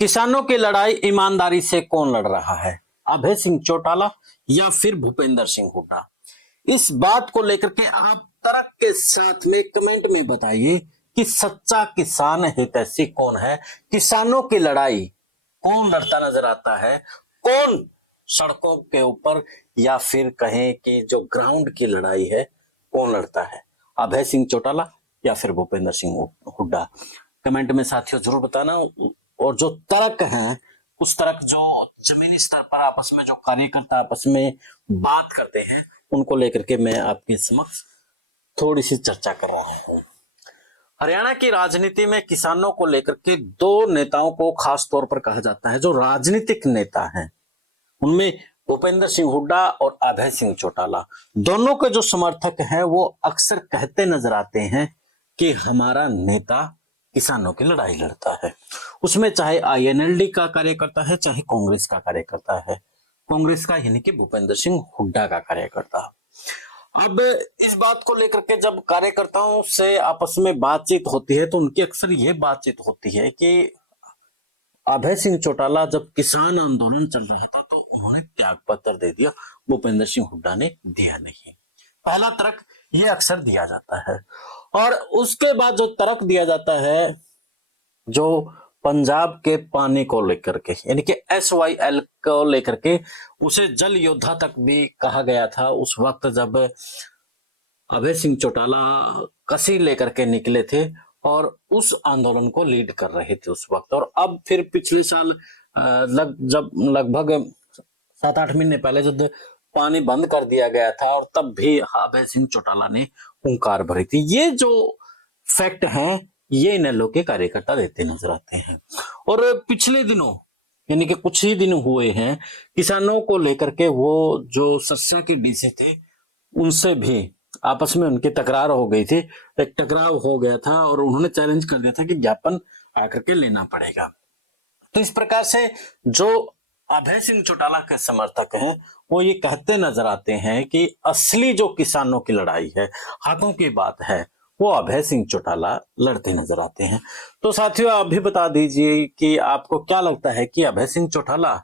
किसानों की लड़ाई ईमानदारी से कौन लड़ रहा है, अभय सिंह चौटाला या फिर भूपेंद्र सिंह हुड्डा? इस बात को लेकर के आप तर्क के साथ में कमेंट में बताइए कि सच्चा किसान हितैषी कौन है, किसानों की लड़ाई कौन लड़ता नजर आता है, कौन सड़कों के ऊपर या फिर कहें कि जो ग्राउंड की लड़ाई है कौन लड़ता है, अभय सिंह चौटाला या फिर भूपेंद्र सिंह हुड्डा? कमेंट में साथियों जरूर बताना। और जो तर्क हैं, उस तर्क जो जमीनी स्तर पर आपस में जो कार्यकर्ता आपस में बात करते हैं, उनको लेकर के मैं आपके समक्ष थोड़ी सी चर्चा कर रहा हूं। हरियाणा की राजनीति में किसानों को लेकर के दो नेताओं को खास तौर पर कहा जाता है, जो राजनीतिक नेता हैं उनमें भूपेंद्र सिंह हुड्डा और अभय सिंह चौटाला, दोनों के जो समर्थक हैं वो अक्सर कहते नजर आते हैं कि हमारा नेता किसानों की लड़ाई लड़ता है। उसमें चाहे आईएनएलडी का कार्यकर्ता है, चाहे कांग्रेस का कार्यकर्ता है, कांग्रेस का यानी कि भूपेंद्र सिंह हुड्डा का कार्यकर्ता। अब इस बात को लेकर के जब कार्यकर्ताओं से आपस में बातचीत होती है तो उनकी अक्सर ये बातचीत होती है कि अभय सिंह चौटाला जब किसान आंदोलन चल रहा था तो उन्होंने त्याग पत्र दे दिया, भूपेंद्र सिंह हुड्डा ने दिया नहीं। पहला तर्क ये अक्सर दिया जाता है। और उसके बाद जो तर्क दिया जाता है, जो पंजाब के पानी को लेकर के यानी कि SYL को लेकर के, उसे जल योद्धा तक भी कहा गया था उस वक्त जब अभय सिंह चौटाला कसी लेकर के निकले थे और उस आंदोलन को लीड कर रहे थे उस वक्त। और अब फिर पिछले साल जब लगभग 7-8 महीने पहले जब पानी बंद कर दिया गया था और तब भी अभय सिंह चौटाला ने हुंकार भरी थी। ये जो फैक्ट हैं ये इनेलो के कार्यकर्ता देते नजर आते हैं। और पिछले दिनों यानी कि कुछ ही दिन हुए हैं, किसानों को लेकर के वो जो सस्या के डीसी थे उनसे भी आपस में उनकी तकरार हो गई थी, एक टकराव हो गया था और उन्होंने चैलेंज कर दिया था कि ज्ञापन आकर के लेना पड़ेगा। तो इस प्रकार से जो अभय सिंह चौटाला के समर्थक हैं वो ये कहते नजर आते हैं कि असली जो किसानों की लड़ाई है, हाथों की बात है, वो अभय सिंह चौटाला लड़ते नजर आते हैं। तो साथियों आप भी बता दीजिए कि आपको क्या लगता है कि अभय सिंह चौटाला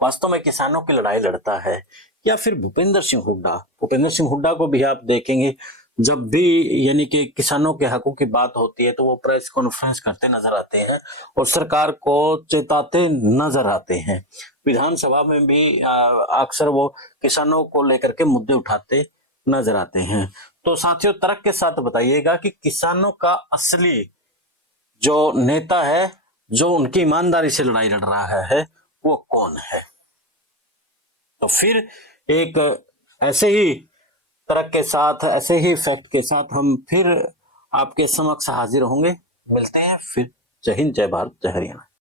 वास्तव में किसानों की लड़ाई लड़ता है या फिर भूपेंद्र सिंह हुड्डा? भूपेंद्र सिंह हुड्डा को भी आप देखेंगे जब भी यानी कि किसानों के हकों की बात होती है तो वो प्रेस कॉन्फ्रेंस करते नजर आते हैं और सरकार को चेताते नजर आते हैं। विधानसभा में भी अक्सर वो किसानों को लेकर के मुद्दे उठाते नजर आते हैं। तो साथियों तर्क के साथ बताइएगा कि किसानों का असली जो नेता है, जो उनकी ईमानदारी से लड़ाई लड़ रहा है, वो कौन है? तो फिर एक ऐसे ही तर्क के साथ, ऐसे ही फैक्ट के साथ हम फिर आपके समक्ष हाजिर होंगे। मिलते हैं फिर। जय हिंद, जय भारत, जय हरियाणा।